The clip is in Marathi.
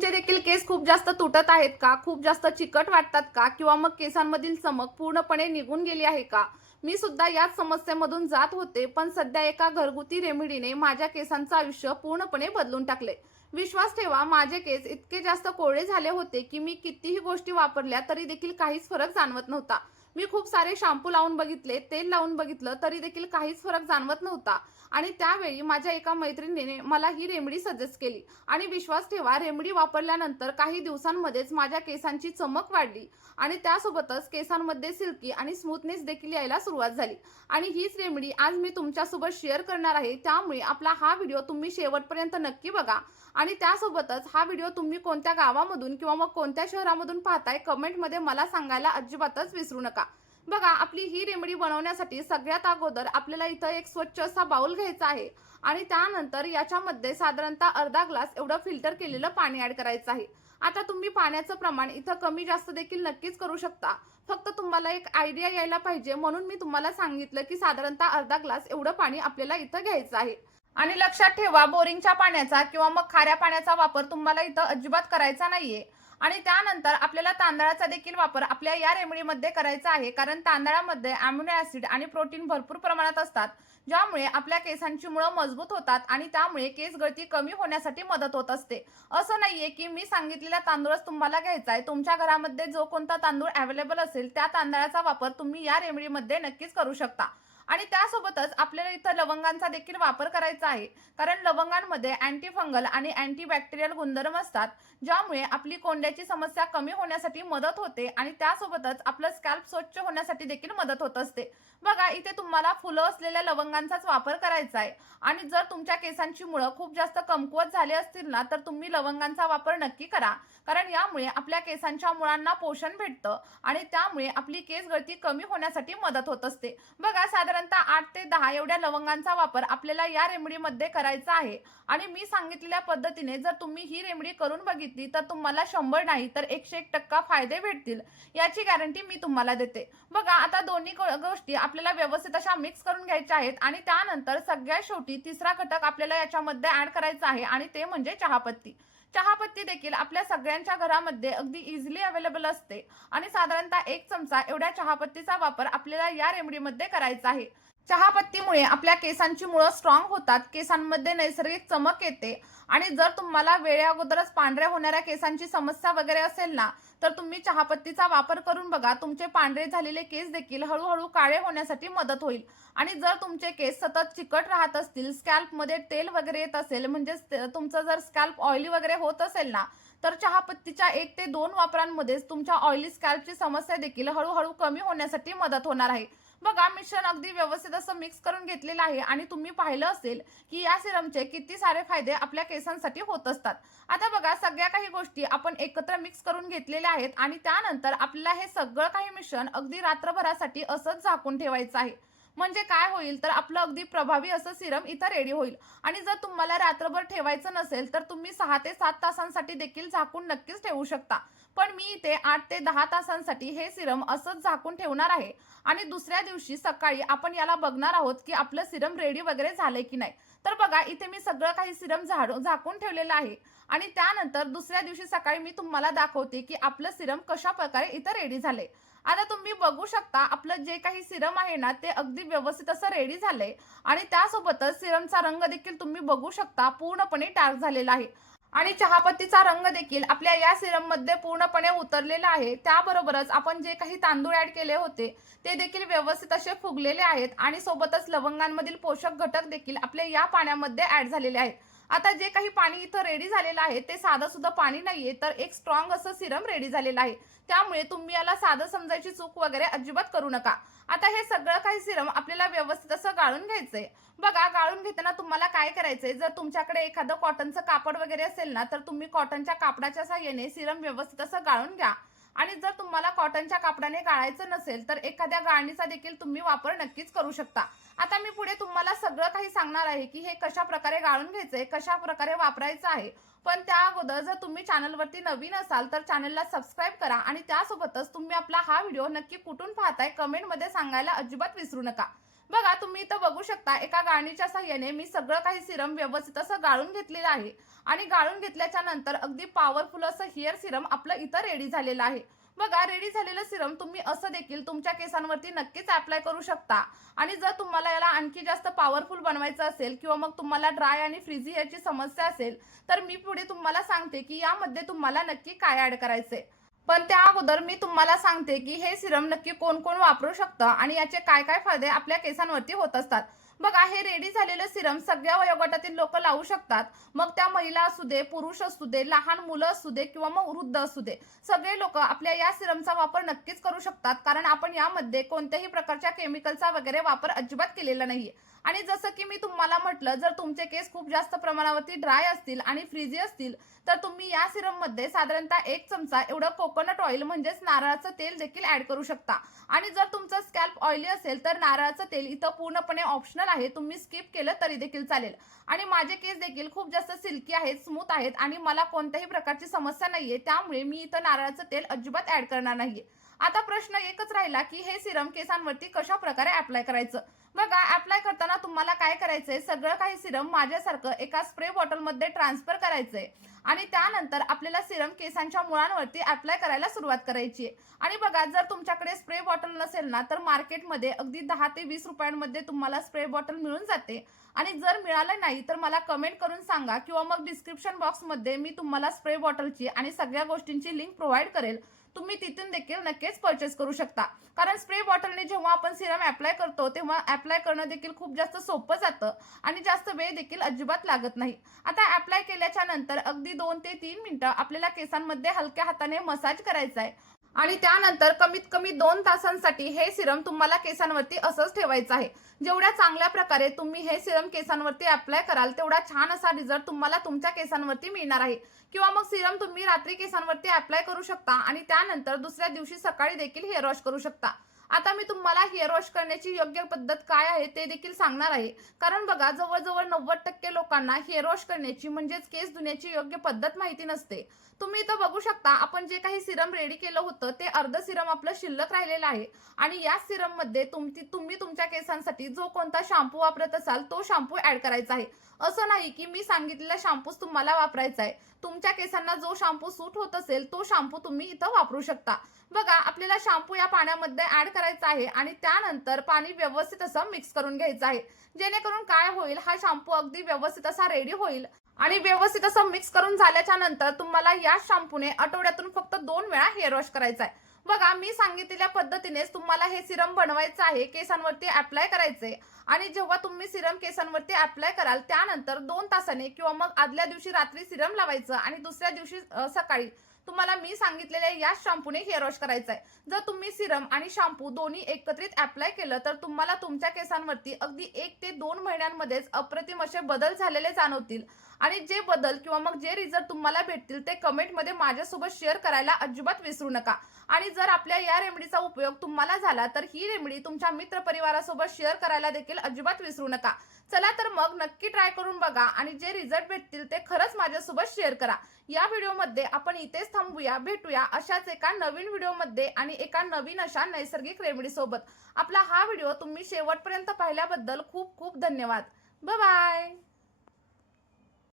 तुमचे देखील केस खूप जास्त तुटत आहेत का? खूप जास्त चिकट वाटतात का? किंवा मग केसांमधील चमक पूर्णपणे निघून गेली आहे का? मी सुद्धा याच समस्येमधून जात होते, पण सध्या एका घरगुती रेमेडीने माझ्या केसांचं आयुष्य पूर्णपणे बदलून टाकले. विश्वास ठेवा, माझे केस इतके जास्त कोरडे झाले होते, की मी कितीही गोष्टी वापरल्या तरी देखील काहीच फरक जाणवत नव्हता. मी खूप सारे शॅम्पू लावून बघितले, तेल लावून बघितलं, तरी देखील काहीच फरक जाणवत नव्हता. आणि त्यावेळी माझ्या एका मैत्रिणीने मला ही रेमेडी सजेस्ट केली. आणि विश्वास ठेवा, रेमेडी वापरल्यानंतर काही दिवसांमध्येच माझ्या केसांची चमक वाढली आणि त्यासोबतच केसांमध्ये सिल्की आणि स्मूथनेस देखील यायला सुरुवात झाली. आणि हीच रेमेडी आज मी तुमच्यासोबत शेअर करणार आहे. त्यामुळे आपला हा व्हिडिओ तुम्ही शेवटपर्यंत नक्की बघा. आणि त्यासोबतच हा व्हिडिओ तुम्ही कोणत्या गावामधून किंवा मग कोणत्या शहरामधून पाहताय, कमेंटमध्ये मला सांगायला अजिबातच विसरू नका. बघा, आपली ही रेमेडी बनवण्यासाठी सगळ्यात अगोदर आपल्याला इथं एक स्वच्छ असा बाउल घ्यायचा आहे. आणि त्यानंतर याच्यामध्ये साधारणतः अर्धा ग्लास एवढं फिल्टर केलेलं पाणी ऍड करायचं आहे. आता तुम्ही पाण्याचं प्रमाण इथं कमी जास्त देखील नक्कीच करू शकता. फक्त तुम्हाला एक आयडिया यायला पाहिजे म्हणून मी तुम्हाला सांगितलं की साधारणतः अर्धा ग्लास एवढं पाणी आपल्याला इथं घ्यायचं आहे. आणि लक्षात ठेवा, बोरिंगच्या पाण्याचा किंवा मग खाऱ्या पाण्याचा वापर तुम्हाला इथं अजिबात करायचा नाहीये. आणि त्यानंतर आपल्याला तांदळाचा देखील वापर आपल्या या रेमेडीमध्ये करायचा आहे, कारण तांदळामध्ये अमिनो ऍसिड आणि प्रोटीन भरपूर प्रमाणात असतात, ज्यामुळे आपल्या केसांची मुळं मजबूत होतात आणि त्यामुळे केस गळती कमी होण्यासाठी मदत होत असते. असं नाहीये की मी सांगितलेला तांदूळच तुम्हाला घ्यायचा आहे. तुमच्या घरामध्ये जो कोणता तांदूळ अवेलेबल असेल त्या तांदळाचा वापर तुम्ही या रेमेडीमध्ये नक्कीच करू शकता. आणि त्यासोबतच आपल्याला इथं लवंगांचा देखील वापर करायचा आहे, कारण लवंगांमध्ये अँटी फंगल आणि अँटी बॅक्टेरियल गुणधर्म असतात, ज्यामुळे आपली कोंड्याची समस्या कमी होण्यासाठी मदत होते आणि त्यासोबतच आपलं स्कॅल्प स्वच्छ होण्यासाठी देखील मदत होत असते. बघा, इथे तुम्हाला फुलं असलेल्या लवंगांचाच वापर करायचा आहे. आणि जर तुमच्या केसांची मुळं खूप जास्त कमकुवत झाली असतील ना, तर तुम्ही लवंगांचा वापर नक्की करा, कारण यामुळे आपल्या केसांच्या मुळांना पोषण भेटतं आणि त्यामुळे आपली केस गळती कमी होण्यासाठी मदत होत असते. बघा, साधारणतः 8 ते 10 एवढ्या लवंगांचा वापर आपल्याला या रेमेडीमध्ये करायचा आहे. आणि मी सांगितलेल्या पद्धतीने जर तुम्ही ही रेमेडी करून बघितली तर तुम्हाला 100 नाही तर 101% फायदे भेटतील, याची गॅरंटी मी तुम्हाला देते. बघा, आता दोन्ही गोष्टी आपल्याला व्यवस्थित अशा मिक्स करून घ्यायच्या आहेत. आणि त्यानंतर सगळ्यात शेवटी तिसरा घटक आपल्याला याच्यामध्ये ऍड करायचा आहे आणि ते म्हणजे चहापत्ती. चहापत्ती देखील आपल्या सगळ्यांच्या घरामध्ये अगदी इझिली अवेलेबल असते आणि साधारणतः 1 चमचा एवढ्या चहापत्तीचा वापर आपल्याला या रेमेडीमध्ये करायचा आहे. चहापत्तीमुळे आपल्या केसांची मुळं स्ट्रॉंग होतात, केसांमध्ये नैसर्गिक चमक येते. आणि जर तुम्हाला वेळे अगोदरच पांढऱ्या होणाऱ्या केसांची समस्या वगैरे असेल ना, तर तुम्ही चहापत्तीचा वापर करून बघा, तुमचे पांढरे झालेले केस देखील हळूहळू काळे होण्यासाठी मदत होईल. आणि जर तुमचे केस सतत चिकट राहत असतील, स्कॅल्पमध्ये तेल वगैरे येत असेल, म्हणजे तुमचं जर स्कॅल्प ऑइली वगैरे होत असेल ना, तर चहापत्तीच्या 1 ते 2 वापरांमध्येच तुमच्या ऑइली स्कॅल्पची समस्या देखील हळूहळू कमी होण्यासाठी मदत होणार आहे. बघा, मिश्रण अगदी व्यवस्थित असं मिक्स करून घेतलेलं आहे आणि तुम्ही पाहिलं असेल की या सिरमचे किती सारे फायदे आपल्या केसांसाठी होत असतात. आता बघा, सगळ्या काही गोष्टी आपण एकत्र मिक्स करून घेतलेल्या आहेत आणि त्यानंतर आपल्याला हे सगळं काही मिश्रण अगदी रात्रभरासाठी असंच झाकून ठेवायचं आहे. म्हणजे काय होईल, तर आपलं अगदी प्रभावी असं सिरम इथं रेडी होईल. आणि जर तुम्हाला रात्रभर ठेवायचं नसेल तर तुम्ही 6 ते 7 तासांसाठी देखील झाकून नक्कीच ठेवू शकता. पण मी इथे 8 ते 10 तासांसाठी हे सिरम असंच झाकून ठेवणार आहे. आणि दुसऱ्या दिवशी सकाळी आपण याला बघणार आहोत की आपलं सिरम रेडी वगैरे झालंय की नाही. तर बघा, इथे मी सगळं काही सिरम झाकून ठेवलेलं आहे. आणि त्यानंतर दुसऱ्या दिवशी सकाळी मी तुम्हाला दाखवते की आपलं सिरम कशा प्रकारे इथं रेडी झालंय. आता तुम्ही बघू शकता, आपलं जे काही सिरम आहे ना, ते अगदी व्यवस्थित असं रेडी झालंय. आणि त्यासोबतच सिरमचा रंग देखील तुम्ही बघू शकता, पूर्णपणे डार्क झालेला आहे. आणि चहापत्तीचा रंग देखील आपल्या या सिरम मध्ये पूर्णपणे उतरलेला आहे. त्याबरोबरच आपण जे काही तांदूळ ऍड केले होते ते देखील व्यवस्थित असे फुगलेले आहेत आणि सोबतच लवंगांमधील पोषक घटक देखील आपल्या या पाण्यामध्ये ऍड झालेले आहेत. आता जे काही पाणी इथं रेडी झालेलं आहे ते साधं सुद्धा पाणी नाहीये, तर एक स्ट्रॉंग असं सिरम रेडी झालेलं आहे. त्यामुळे तुम्ही याला साधं समजायची चूक वगैरे अजिबात करू नका. आता हे सगळं काही सिरम आपल्याला व्यवस्थित असं गाळून घ्यायचंय. बघा, गाळून घेताना तुम्हाला काय करायचंय, जर तुमच्याकडे एखादं कॉटनचं कापड वगैरे असेल ना, तर तुम्ही कॉटनच्या कापडाच्या साहाय्याने सिरम व्यवस्थित असं गाळून घ्या. आणि जर तुम्हाला कॉटनच्या कापडाने गाळायचं नसेल तर एखाद्या गाळणीचा देखील तुम्ही वापर नक्कीच करू शकता. आता मी पुढे तुम्हाला सगळं काही सांगणार आहे की हे कशा प्रकारे गाळून घ्यायचंय, कशा प्रकारे वापरायचं आहे. पण त्या अगोदर जर तुम्ही चॅनलवरती नवीन असाल तर चॅनलला सबस्क्राईब करा आणि त्यासोबतच तुम्ही आपला हा व्हिडिओ नक्की कुठून पाहताय कमेंटमध्ये सांगायला अजिबात विसरू नका. बघा तुम्ही इथं बघू शकता एका गाळणीच्या साहाय्याने मी सगळं काही सिरम व्यवस्थित असं गाळून घेतलेलं आहे आणि गाळून घेतल्याच्या नंतर अगदी पॉवरफुल असं हेअर सिरम आपलं इथं रेडी झालेलं आहे. बघा रेडी झालेलं सिरम तुम्ही असं देखील तुमच्या केसांवरती नक्कीच अप्लाय करू शकता. आणि जर तुम्हाला याला आणखी जास्त पॉवरफुल बनवायचं असेल किंवा मग तुम्हाला ड्राय आणि फ्रिझी हेअरची समस्या असेल तर मी पुढे तुम्हाला सांगते की यामध्ये तुम्हाला नक्की काय ऍड करायचंय. पण त्या अगोदर मी तुम्हाला सांगते की हे सिरम नक्की कोण कोण वापरू शकतं आणि याचे काय काय फायदे आपल्या केसांवरती होत असतात. बघा हे रेडी झालेलं सिरम सगळ्या वयोगटातील लोक लावू शकतात. मग त्या महिला असू दे, पुरुष असू दे, लहान मुलं असू दे किंवा मग वृद्ध असू दे, सगळे लोक आपल्या या सिरमचा वापर नक्कीच करू शकतात. कारण आपण यामध्ये कोणत्याही प्रकारच्या केमिकलचा वगैरे वापर अजिबात केलेला नाहीये. आणि जसं की मी तुम्हाला म्हटलं, जर तुमचे केस खूप जास्त प्रमाणावरती ड्राय असतील आणि फ्रिझी असतील तर तुम्ही या सिरम मध्ये साधारणतः 1 चमचा एवढं कोकोनट ऑइल म्हणजेच नारळाचं तेल देखील ऍड करू शकता. आणि जर तुमचं स्कॅल्प ऑइली असेल तर नारळाचं तेल इथं पूर्णपणे ऑप्शनल आहे, तुम्ही स्किप केलं तरी देखील चालेल. आणि माझे केस देखील खूप जास्त सिल्की आहेत, स्मूथ आहेत आणि मला कोणत्याही प्रकारची समस्या नाहीये, त्यामुळे मी इथं नारळाचं तेल अजिबात ऍड करणार नाहीये. आता प्रश्न एकच राहिला की हे सिरम केसांवरती कशा प्रकारे अप्लाय करायचं. बघा अप्लाय करताना तुम्हाला काय करायचंय, सगळं काही सिरम माझ्यासारखं एका स्प्रे बॉटलमध्ये ट्रान्सफर करायचंय आणि त्यानंतर आपल्याला सिरम केसांच्या मुळांवरती अप्लाय करायला सुरुवात करायची आहे. आणि बघा जर तुमच्याकडे स्प्रे बॉटल नसेल ना तर मार्केटमध्ये अगदी 10 ते 20 रुपयांमध्ये तुम्हाला स्प्रे बॉटल मिळून जाते. आणि जर मिळालं नाही तर मला कमेंट करून सांगा किंवा मग डिस्क्रिप्शन बॉक्समध्ये मी तुम्हाला स्प्रे बॉटलची आणि सगळ्या गोष्टींची लिंक प्रोव्हाइड करेल, तुम्ही तिथून देखील नक्कीच परचेस करू शकता. कारण स्प्रे बॉटलने जेव्हा आपण सिरम अप्लाय करतो तेव्हा अप्लाय करणं देखील खूप जास्त सोपं जातं आणि जास्त वेळ देखील अजिबात लागत नाही. आता अप्लाय केल्याच्या नंतर अगदी 2 ते 3 मिनिटं आपल्याला केसांमध्ये हलक्या हाताने मसाज करायचा आहे आणि त्यानंतर कमीत कमी 2 तासांसाठी हे सिरम तुम्हाला केसांवरती असंच ठेवायचं आहे. जेवढ्या चांगल्या प्रकारे तुम्ही हे सिरम केसांवरती अप्लाय कराल तेवढा छान असा रिझल्ट तुम्हाला तुमच्या केसांवरती मिळणार आहे. किंवा मग सिरम तुम्ही रात्री केसांवरती अप्लाय करू शकता आणि त्यानंतर दुसऱ्या दिवशी सकाळी देखील हेअर वॉश करू शकता. आता मी तुम्हाला हेअर वॉश करण्याची योग्य पद्धत काय आहे ते देखील सांगणार आहे. कारण बघा जवळजवळ 90% लोकांना हेअर वॉश करण्याची म्हणजेच केस धुण्याची योग्य पद्धत माहिती नसते. तुम्ही इथं बघू शकता आपण जे काही सिरम रेडी केलं होतं ते अर्ध सिरम आपलं शिल्लक राहिलेलं आहे. आणि या सिरम मध्ये तुम्ही तुमच्या केसांसाठी जो कोणता शॅम्पू वापरत असाल तो शॅम्पू ऍड करायचा आहे. असं नाही की मी सांगितलेला शॅम्पूच तुम्हाला वापरायचा आहे. तुमच्या केसांना जो शॅम्पू सूट होत असेल तो शॅम्पू तुम्ही इथं वापरू शकता. बघा आपल्याला शॅम्पू या पाण्यामध्ये ऍड करायचा आहे आणि त्यानंतर पाणी व्यवस्थित असं मिक्स करून घ्यायचं आहे. जेणेकरून काय होईल, हा शॅम्पू अगदी व्यवस्थित असा रेडी होईल. आणि व्यवस्थित असं मिक्स करून झाल्याच्या नंतर तुम्हाला या शॅम्पूने आठवड्यातून फक्त 2 वेळा हेअर वॉश करायचा आहे. बघा मी सांगितलेल्या पद्धतीनेच तुम्हाला हे सिरम बनवायचं आहे, केसांवरती अप्लाय करायचे. आणि जेव्हा तुम्ही सिरम केसांवरती अप्लाय कराल त्यानंतर 2 तासाने किंवा मग आदल्या दिवशी रात्री सिरम लावायचं आणि दुसऱ्या दिवशी सकाळी तुम्हाला मी सांगितलेल्या या शॅम्पूने हेअर वॉश करायचा आहे. जर तुम्ही सिरम आणि शॅम्पू दोन्ही एकत्रित अप्लाय केलं तर तुम्हाला तुमच्या केसांवरती अगदी 1 ते 2 महिन्यांमध्येच अप्रतिम असे बदल झालेले जाणवतील. आणि जे बदल किंवा मग जे रिझल्ट तुम्हाला भेटतील ते कमेंटमध्ये माझ्यासोबत शेअर करायला अजिबात विसरू नका. आणि जर आपल्या या रेमेडीचा उपयोग तुम्हाला झाला तर ही रेमेडी तुमच्या मित्र परिवारासोबत शेअर करायला देखील अजिबात विसरू नका. चला तर मग नक्की ट्राय करून बघा आणि जे रिझल्ट भेटतील ते खरंच माझ्यासोबत शेअर करा. या व्हिडिओमध्ये आपण इथेच थांबूया, भेटूया अशाच एका नवीन व्हिडिओमध्ये आणि एका नवीन अशा नैसर्गिक रेमेडी सोबत. आपला हा व्हिडिओ तुम्ही शेवटपर्यंत पाहिल्याबद्दल खूप खूप धन्यवाद. Bye bye.